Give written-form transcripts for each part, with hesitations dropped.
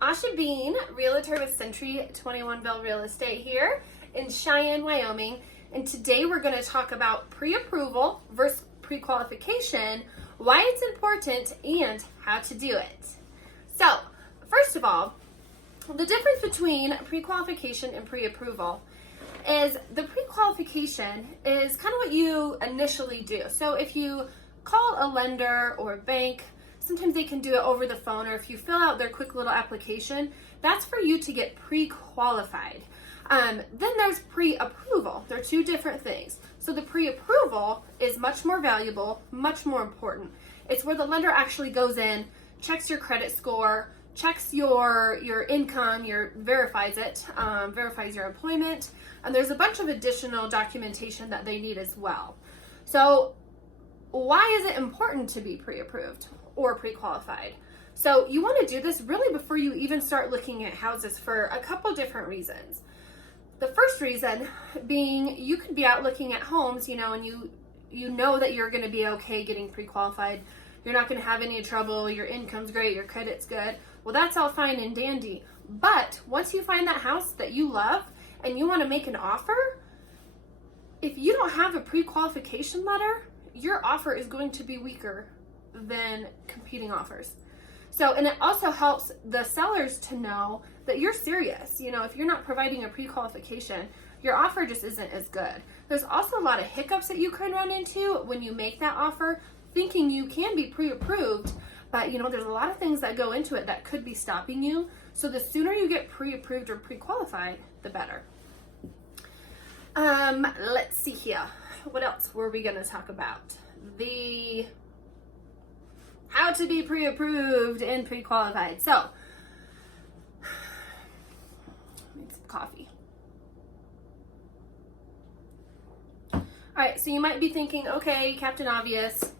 Asha Bean, realtor with Century 21 Bell Real Estate here in Cheyenne, Wyoming. And today we're going to talk about pre-approval versus pre-qualification, why it's important, and how to do it. So, first of all, the difference between pre-qualification and pre-approval is the pre-qualification is kind of what you initially do. So if you call a lender or a bank, sometimes they can do it over the phone, or if you fill out their quick little application, that's for you to get pre-qualified. Then there's pre-approval. They're two different things. So the pre-approval is much more valuable, much more important. It's where the lender actually goes in, checks your credit score, checks your income, verifies it, verifies your employment, and there's a bunch of additional documentation that they need as well. So why is it important to be pre-approved or pre-qualified? So you want to do this really before you even start looking at houses for a couple different reasons. The first reason being you could be out looking at homes, and you know that you're going to be okay getting pre-qualified. You're not going to have any trouble. Your income's great. Your credit's good. Well, that's all fine and dandy. But once you find that house that you love and you want to make an offer, if you don't have a pre-qualification letter, your offer is going to be weaker than competing offers. So, and it also helps the sellers to know that you're serious. If you're not providing a pre-qualification, your offer just isn't as good. There's also a lot of hiccups that you can run into when you make that offer, thinking you can be pre-approved, but there's a lot of things that go into it that could be stopping you. So the sooner you get pre-approved or pre-qualified, the better. Let's see here. What else were we going to talk about? How to be pre-approved and pre-qualified. So, need some coffee. All right, so you might be thinking, okay, Captain Obvious,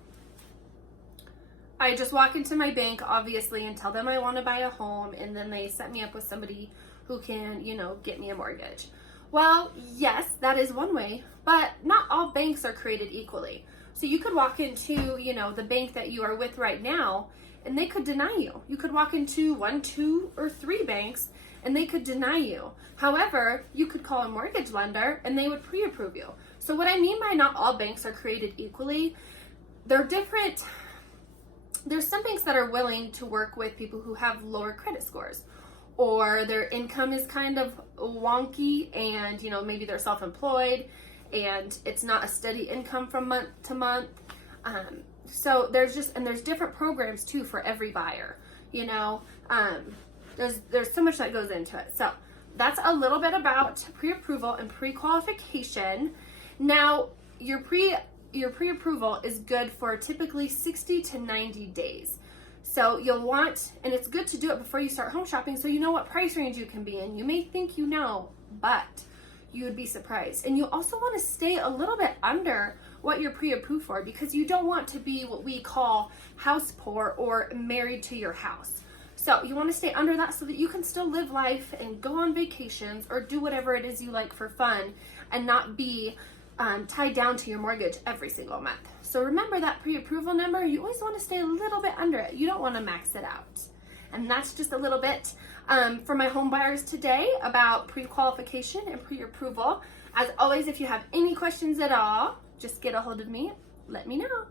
I just walk into my bank, obviously, and tell them I want to buy a home, and then they set me up with somebody who can, get me a mortgage. Well, yes, that is one way, but not all banks are created equally. So you could walk into, the bank that you are with right now, and they could deny you. You could walk into 1, 2, or 3 banks, and they could deny you. However, you could call a mortgage lender, and they would pre-approve you. So what I mean by not all banks are created equally, they're different. There's some banks that are willing to work with people who have lower credit scores, or their income is kind of wonky, and maybe they're self-employed and it's not a steady income from month to month. So there's different programs too for every buyer. There's so much that goes into it. So that's a little bit about pre-approval and pre-qualification. Now your pre-approval is good for typically 60 to 90 days. So you'll want, and it's good to do it before you start home shopping so you know what price range you can be in. You may think but you would be surprised. And you also want to stay a little bit under what you're pre-approved for, because you don't want to be what we call house poor or married to your house. So you want to stay under that so that you can still live life and go on vacations or do whatever it is you like for fun and not be tied down to your mortgage every single month. So remember that pre-approval number, you always want to stay a little bit under it. You don't want to max it out. And that's just a little bit for my home buyers today about pre-qualification and pre-approval. As always, if you have any questions at all, just get a hold of me. Let me know.